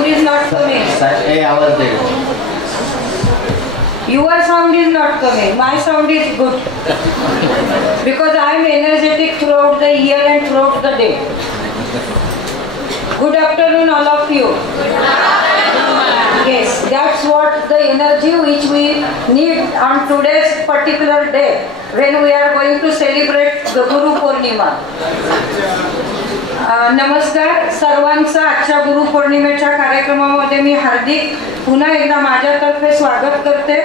sound is not coming. आवाज दे. Your sound is not coming. My sound is good. Because I am energetic throughout the year and throughout the day. Good afternoon, all of you. Yes, that's what the energy which we need on today's particular day when we are going to celebrate the Guru Purnima. नमस्कार सर्वांचं आजच्या गुरु पौर्णिमेच्या कार्यक्रमामध्ये मी हार्दिक पुन्हा एकदा माझ्यातर्फे स्वागत करते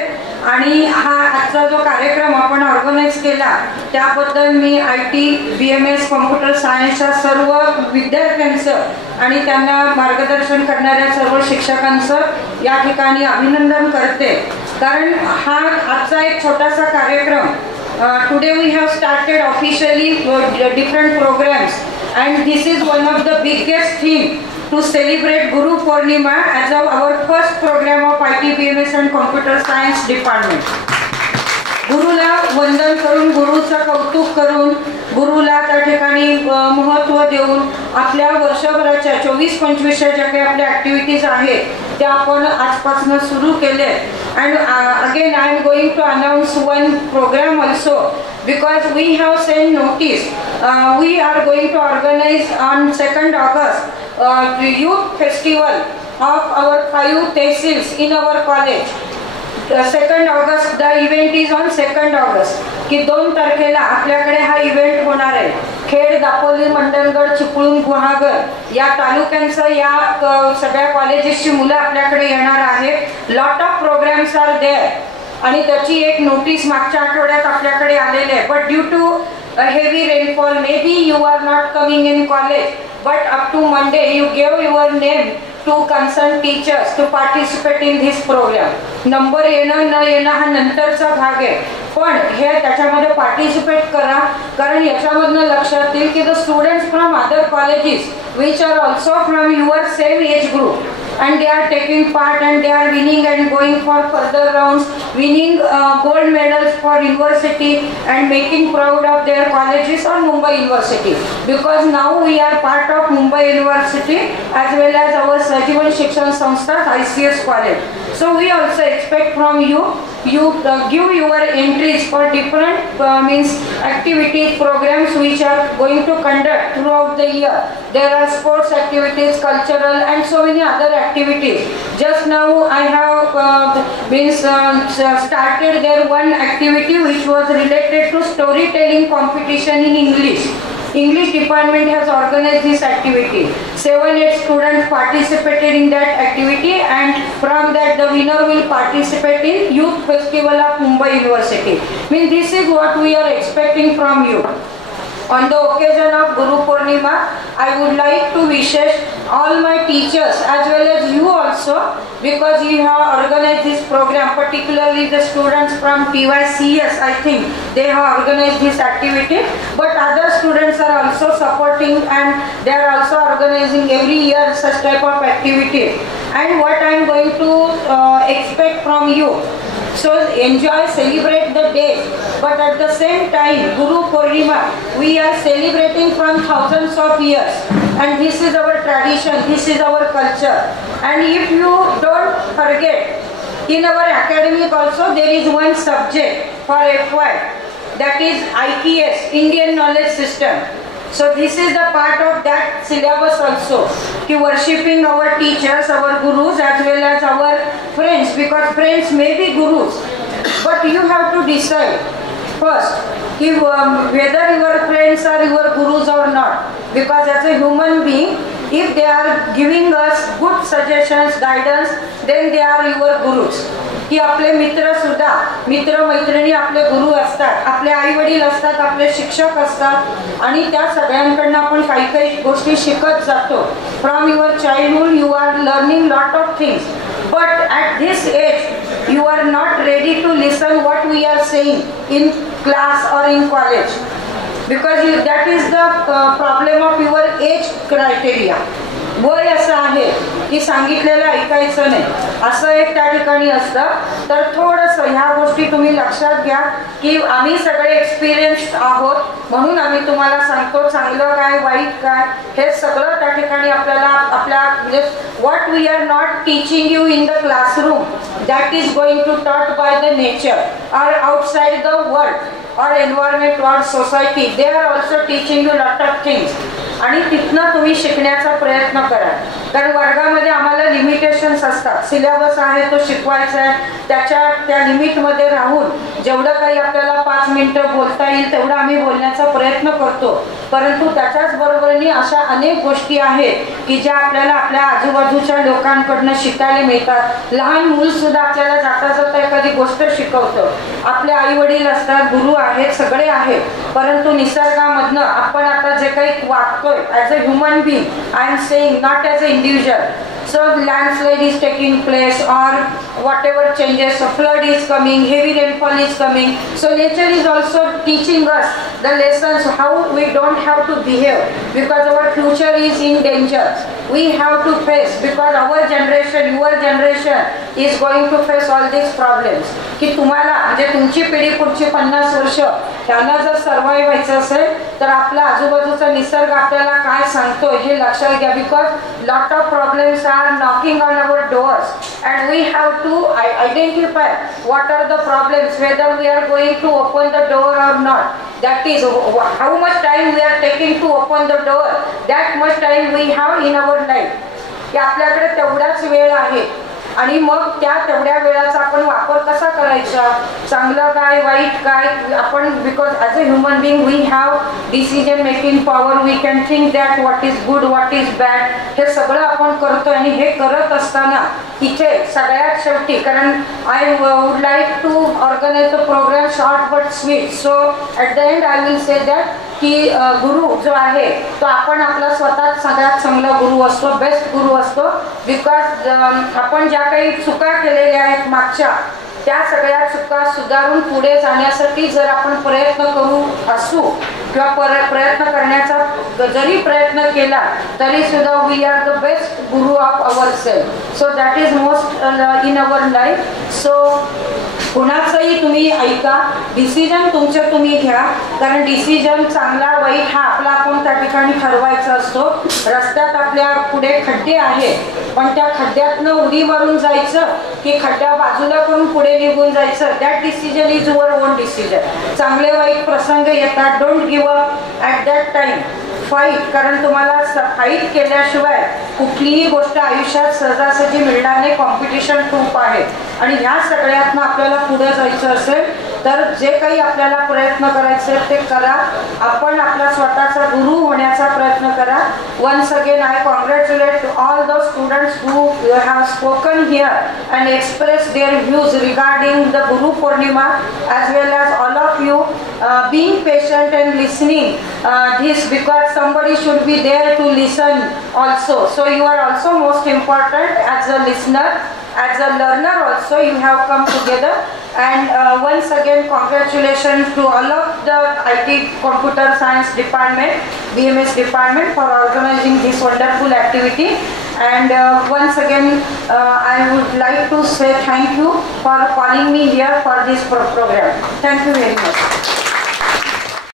आणि हा आजचा जो कार्यक्रम आपण ऑर्गनाइज केला त्याबद्दल मी IT BMS कॉम्प्युटर सायन्सच्या सर्व विद्यार्थ्यांचं आणि त्यांना मार्गदर्शन करणाऱ्या सर्व शिक्षकांचं या ठिकाणी अभिनंदन करते कारण हा आजचा एक छोटासा कार्यक्रम today we have started officially different programs and this is one of the biggest thing to celebrate Guru Purnima as our first program of IT BMS and Computer Science Department. गुरुला वंदन करून गुरुचं कौतुक करून गुरुला त्या ठिकाणी महत्त्व देऊन आपल्या वर्षभराच्या 24-25 ज्या काही आपल्या ॲक्टिव्हिटीज आहेत त्या आपण आजपासून सुरू केले and again I am going to announce one program also because we have sent notice. We are going to organize on 2nd August the youth festival of our 5 tehsils in our college. 2nd August the event is on 2nd August की 2 तारखेला आपल्याकडे हा event होणार आहे. खेड, दापोली, मंडणगड, चिपळूण, गुहागर या तालुक्यांचं या सगळ्या कॉलेजेसची मुलं आपल्याकडे येणार आहेत. Lot of programmes are there आणि त्याची एक नोटीस मागच्या आठवड्यात आपल्याकडे आलेली आहे. But due to heavy rainfall maybe you are not coming in college but up to Monday you gave your name to concerned teachers to participate in this program. Number येणं न येणं हा नंतरचा भाग आहे पण हे त्याच्यामध्ये पार्टिसिपेट करा कारण याच्यामधनं लक्षात येईल की the students from other colleges which are also from your same age group and they are taking part and they are winning and going for further rounds, winning gold medals for university and making proud of their colleges or Mumbai University because now we are part of Mumbai University as well as our Sajivan Shikshan Sanstha ICS college. So we also expect from you give your entries for different means activities programs which are going to conduct throughout the year. There are sports activities, cultural and so many other activities. Just now I have started there one activity which was related to storytelling competition in English. English department has organized this activity. 7-8 students participated in that activity and from that the winner will participate in Youth Festival of Mumbai University. Means this is what we are expecting from you. On the occasion of Guru Purnima, I would like to wish all my teachers as well as you also because you have organized this program, particularly the students from TYCS. I think they have organized this activity, but other students are also supporting and they are also organizing every year such type of activity. And what I am going to expect from you. So enjoy, celebrate the day, but at the same time Guru Purnima we are celebrating from thousands of years and this is our tradition, this is our culture. And if you don't forget, in our academic also there is one subject for FY that is IPS, Indian Knowledge System. So this is the part of that syllabus also, ki worshipping our teachers, our gurus as well as our friends because friends may be gurus but you have to decide first ki whether your friends are your gurus or not because as a human being if they are giving us good suggestions, guidance then they are your gurus. की आपले मित्र सुद्धा मित्र मैत्रिणी आपले गुरु असतात, आपले आई वडील असतात, आपले शिक्षक असतात आणि त्या सगळ्यांकडून आपण काही काही गोष्टी शिकत जातो. From your childhood you are learning lot of things but at this age you are not ready to listen what we are saying in class or in college because that is the problem of your age criteria. वय असं आहे की सांगितलेलं ऐकायचं नाही, असं एक त्या ठिकाणी असतं. तर थोडंसं ह्या गोष्टी तुम्ही लक्षात घ्या की आम्ही सगळे एक्सपिरियन्स्ड आहोत, म्हणून आम्ही तुम्हाला सांगतो चांगलं काय वाईट काय हे सगळं त्या ठिकाणी आपल्याला आपल्या म्हणजे what we are not teaching you in the classroom, that is going to taught by the nature or outside the world or environment or society. They are also teaching you lot of things. आणि तिथनं तुम्ही शिकण्याचा प्रयत्न करा, कारण वर्गामध्ये आम्हाला limitations असतात. सिलेबस आहे तो शिकवायचा आहे, त्या लिमिटमध्ये राहून जेवढं काही आपल्याला 5 मिनिटं बोलता येईल तेवढं आम्ही बोलण्याचा प्रयत्न करतो. परंतु त्याच्याच बरोबरीने अशा अनेक गोष्टी आहेत की ज्या आपल्याला आपल्या आजूबाजूच्या लोकांकडनं शिकायला मिळतात. लहान मूल सुद्धा आपल्याला जाता जाता एखादी गोष्ट शिकवतं. आपले आई वडील असतात, गुरु आहेत, सगळे आहेत, परंतु निसर्गामधनं आपण आता जे काही वागतोय as a human being, I am saying, not as an individual. So landslide is taking place or whatever changes, so flood is coming, heavy rainfall is coming. So nature is also teaching us the lessons how we don't have to behave, because our future is in danger. We have to face, because our generation, your generation is going to face all these problems. की तुम्हाला म्हणजे तुमची पिढी पुढची 50 वर्ष त्यांना जर survive व्हायचं असेल तर आपला आजूबाजूचा निसर्ग आपल्याला काय सांगतो हे लक्षात घ्या. Because lot of problems are knocking on our doors and we have to identify what are the problems, whether we are going to open the door or not. That is how much time we are taking to open the door, that much time we have in our life. की आपल्याकडे तेवढाच वेळ आहे आणि मग त्या तेवढ्या वेळाचा आपण वापर कसा करायचा, चांगलं काय वाईट काय आपण, because as a human being we have decision making power. We can think that what is good what is bad हे सगळं आपण करतो. आणि हे करत असताना इथे सगळ्यात शेवटी, कारण I would like to organise the programme short but sweet, so at the end I will say that की गुरु जो आहे तो आपण आपला स्वतः सगळ्यात चांगला गुरु असतो, बेस्ट गुरु असतो. बिकॉज आपण ज्या काही चुका केलेल्या आहेत मागच्या, त्या सगळ्या चुका सुधारून पुढे जाण्यासाठी जर आपण प्रयत्न करू असू किंवा प्रयत्न करण्याचा जरी प्रयत्न केला तरी सुद्धा we are the best guru of our self. So that is most in our life. So कुणाचंही तुम्ही ऐका, डिसिजन तुमचे तुम्ही घ्या, कारण डिसिजन चांगला वाईट हा आपला आपण त्या ठिकाणी ठरवायचा असतो. रस्त्यात आपल्या पुढे खड्डे आहेत, पण त्या खड्ड्यातनं उडी मारून जायचं की खड्डा बाजूला करून पुढे निघून जायचं, that decision is your on decision. चांगले वाईट प्रसंग येतात, don't give up at that time, fight. कारण तुम्हाला फाईट केल्याशिवाय कुठलीही गोष्ट आयुष्यात सहजासहजी मिळणार नाही. कॉम्पिटिशन खूप आहे आणि ह्या सगळ्यातनं आपल्याला पुढे जायचं असेल तर जे काही आपल्याला प्रयत्न करायचे ते करा. आपण आपला स्वतःचा गुरु होण्याचा प्रयत्न करा. Once again I congratulate all the students who have spoken here and express their views regarding the Guru Purnima, as well as all of you being patient and listening this, because somebody should be there to listen also. So you are also most important as a listener, as a learner also. You have come together, and once again congratulations to all of the IT Computer Science Department, BMS Department, for organizing this wonderful activity. And once again I would like to say thank you for calling me here for this program. Thank you very much.